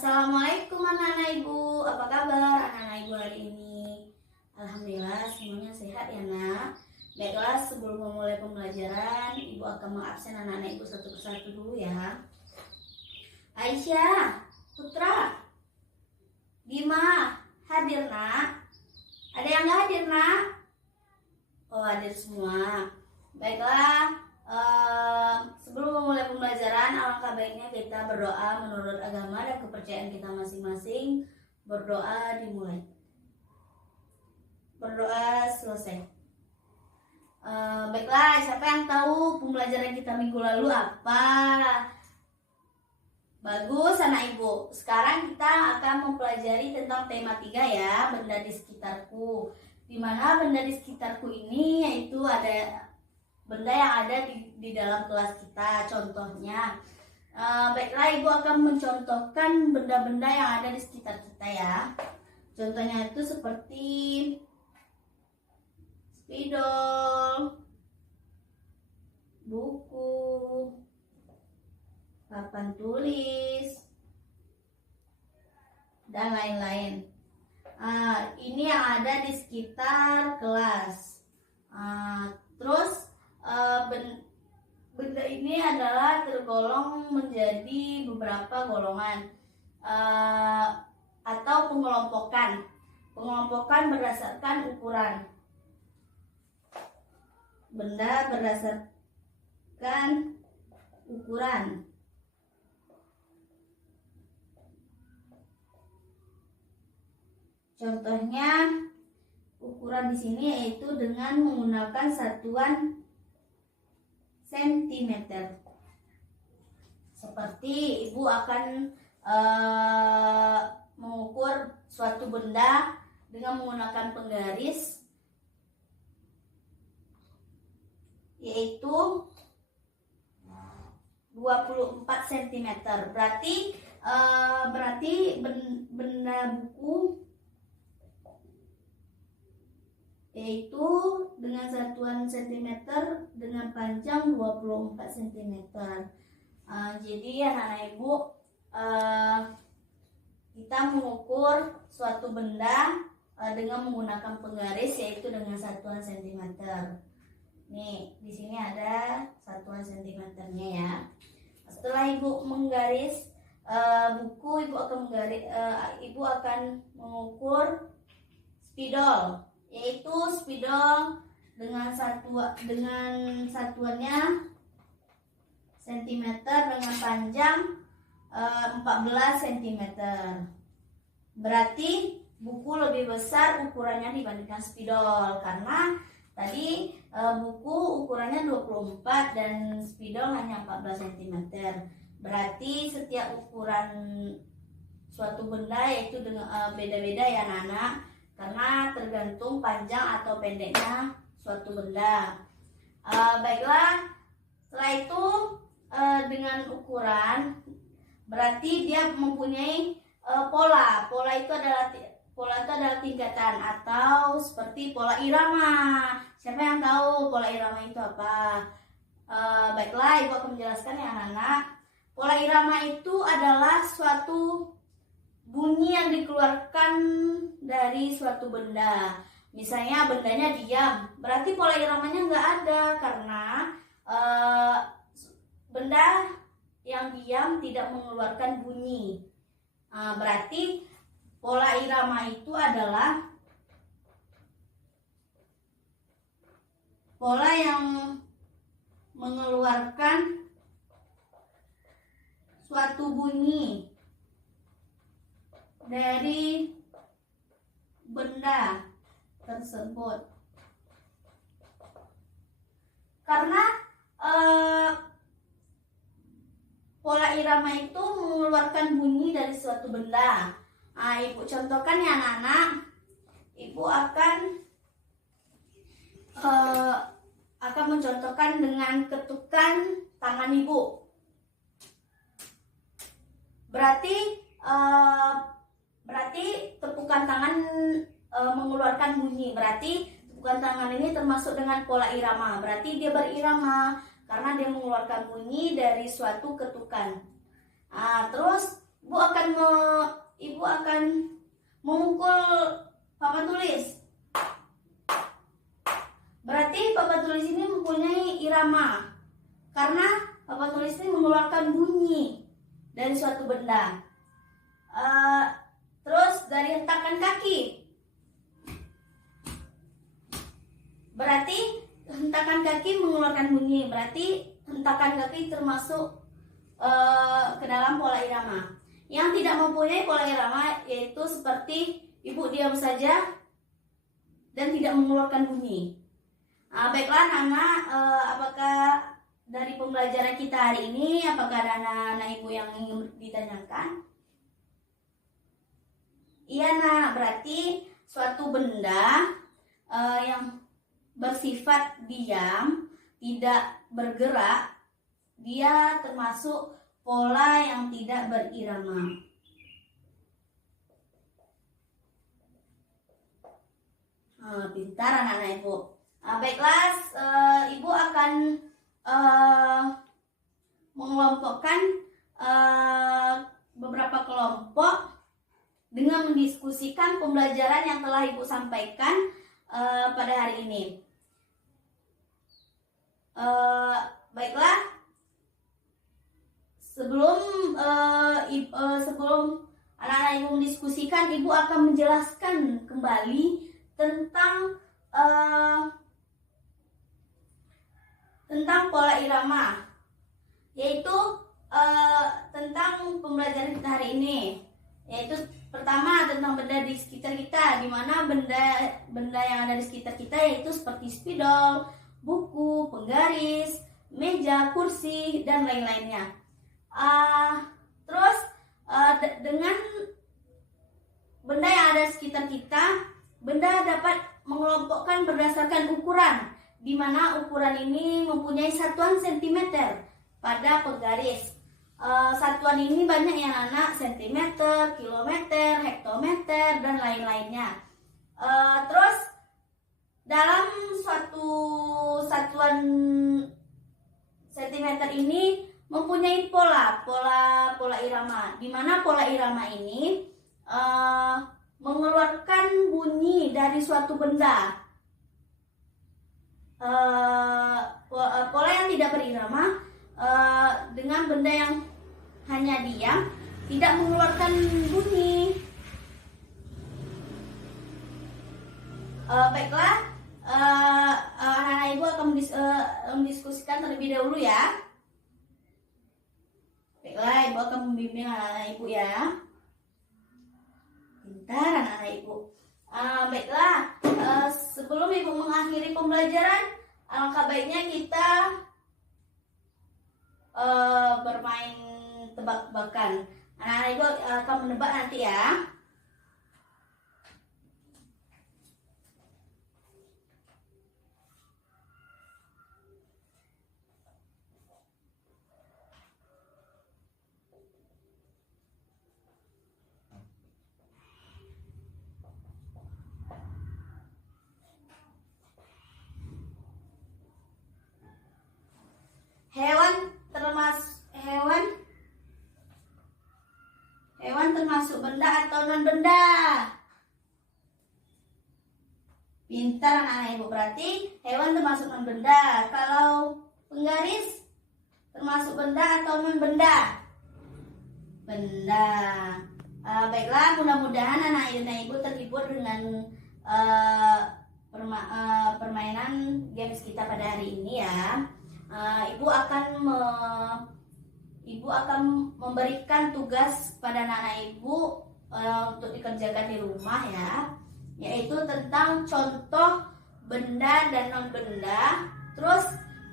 Assalamualaikum anak-anak ibu, apa kabar anak-anak ibu hari ini? Alhamdulillah semuanya sehat ya nak. Baiklah, sebelum memulai pembelajaran, ibu akan mengabsen anak-anak ibu satu persatu dulu ya. Aisyah, Putra, Bima, hadir nak? Ada yang nggak hadir nak? Oh, hadir semua. Baiklah, sebelum memulai pembelajaran, alangkah baiknya kita berdoa menurut agama dan kepercayaan kita masing-masing. Berdoa dimulai. Berdoa selesai. Baiklah, siapa yang tahu pembelajaran kita minggu lalu apa? Bagus anak ibu. Sekarang kita akan mempelajari tentang tema 3 ya, benda di sekitarku. Di mana benda di sekitarku ini yaitu ada benda yang ada di dalam kelas kita. Contohnya, baiklah ibu akan mencontohkan benda-benda yang ada di sekitar kita ya. Contohnya itu seperti spidol, buku, papan tulis, dan lain-lain. Ini yang ada di sekitar kelas. Terus benda ini adalah tergolong menjadi beberapa golongan atau pengelompokan berdasarkan ukuran. Benda berdasarkan ukuran. Contohnya ukuran di sini yaitu dengan menggunakan satuan sentimeter. Seperti ibu akan mengukur suatu benda dengan menggunakan penggaris yaitu 24 cm. Berarti benda buku yaitu dengan satuan cm dengan panjang 24 cm. Jadi anak-anak ibu, kita mengukur suatu benda dengan menggunakan penggaris yaitu dengan satuan cm. Nih, di sini ada satuan cm-nya ya. Setelah ibu menggaris buku, ibu akan mengukur spidol, yaitu spidol dengan satuannya cm dengan panjang 14 cm. Berarti buku lebih besar ukurannya dibandingkan spidol, karena tadi buku ukurannya 24 dan spidol hanya 14 cm. Berarti setiap ukuran suatu benda yaitu dengan beda-beda ya anak-anak, karena tergantung panjang atau pendeknya suatu benda. Baiklah, setelah itu dengan ukuran berarti dia mempunyai pola. Pola itu adalah tingkatan atau seperti pola irama. Siapa yang tahu pola irama itu apa? Baiklah, ibu akan menjelaskan ya anak-anak. Pola irama itu adalah suatu bunyi yang dikeluarkan dari suatu benda. Misalnya bendanya diam, berarti pola iramanya nggak ada, karena benda yang diam tidak mengeluarkan bunyi. Berarti pola irama itu adalah pola yang mengeluarkan suatu bunyi dari benda tersebut. Karena pola irama itu mengeluarkan bunyi dari suatu benda. Ibu contohkan ya anak-anak. Ibu akan mencontohkan dengan ketukan tangan ibu. Berarti tepukan tangan mengeluarkan bunyi. Berarti tepukan tangan ini termasuk dengan pola irama. Berarti dia berirama karena dia mengeluarkan bunyi dari suatu ketukan. Terus ibu akan memukul papan tulis. Berarti papan tulis ini mempunyai irama karena papan tulis ini mengeluarkan bunyi dari suatu benda. Terus dari hentakan kaki, berarti hentakan kaki mengeluarkan bunyi, berarti hentakan kaki termasuk ke dalam pola irama. Yang tidak mempunyai pola irama yaitu seperti ibu diam saja dan tidak mengeluarkan bunyi. Baiklah Nana, apakah dari pembelajaran kita hari ini, apakah ada anak-anak ibu yang ingin ditanyakan? Iya Nak, berarti suatu benda yang bersifat diam, tidak bergerak, dia termasuk pola yang tidak berirama. Pintar anak-anak ibu. Baiklah, ibu akan mengelompokkan beberapa kelompok dengan mendiskusikan pembelajaran yang telah ibu sampaikan pada hari ini. Baiklah, sebelum anak-anak ibu mendiskusikan, ibu akan menjelaskan kembali tentang pola irama, yaitu tentang pembelajaran kita hari ini, yaitu pertama tentang benda di sekitar kita, di mana benda yang ada di sekitar kita yaitu seperti spidol, buku, penggaris, meja, kursi, dan lain-lainnya. Terus dengan benda yang ada di sekitar kita, benda dapat mengelompokkan berdasarkan ukuran, di mana ukuran ini mempunyai satuan sentimeter pada penggaris. Satuan ini banyak yang anak, sentimeter, kilometer, hektometer, dan lain-lainnya. Terus dalam suatu satuan sentimeter ini mempunyai pola irama, di mana pola irama ini mengeluarkan bunyi dari suatu benda. Pola yang tidak berirama dengan benda yang hanya diam, tidak mengeluarkan bunyi. Baiklah, anak-anak ibu akan mendiskusikan terlebih dahulu ya. Baiklah, ibu akan membimbing anak-anak ibu ya. Pintar anak-anak ibu. Baiklah, sebelum ibu mengakhiri pembelajaran, alangkah baiknya kita bermain tebak-tebakan. Anak-anak ibu akan menebak nanti ya. Hewan termasuk benda atau non benda? Pintar anak-anak ibu, berarti hewan termasuk non benda. Kalau penggaris termasuk benda atau non benda? Benda. Baiklah, mudah-mudahan anak-anak ibu terhibur dengan permainan games kita pada hari ini ya. Ibu akan memberikan tugas pada anak-anak ibu untuk dikerjakan di rumah ya, yaitu tentang contoh benda dan non benda, terus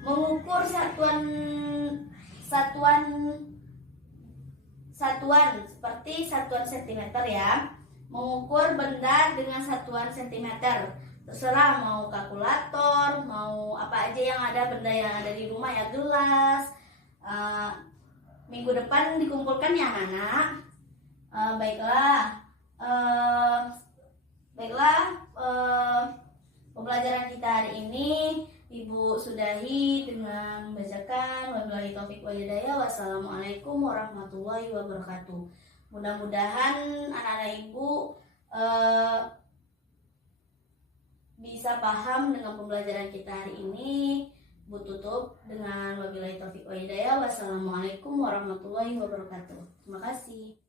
mengukur satuan seperti satuan sentimeter ya, mengukur benda dengan satuan sentimeter. Terserah mau kalkulator, mau apa aja yang ada, benda yang ada di rumah ya, gelas. Minggu depan dikumpulkan ya anak. Baiklah, pembelajaran kita hari ini ibu sudahi dengan membacakan wabillahi taufiq wal hidayah. Wassalamualaikum warahmatullahi wabarakatuh. Mudah-mudahan anak-anak ibu bisa paham dengan pembelajaran kita hari ini. Bu tutup dengan wabillahi taufiq wa hidayah. Wassalamualaikum warahmatullahi wabarakatuh. Terima kasih.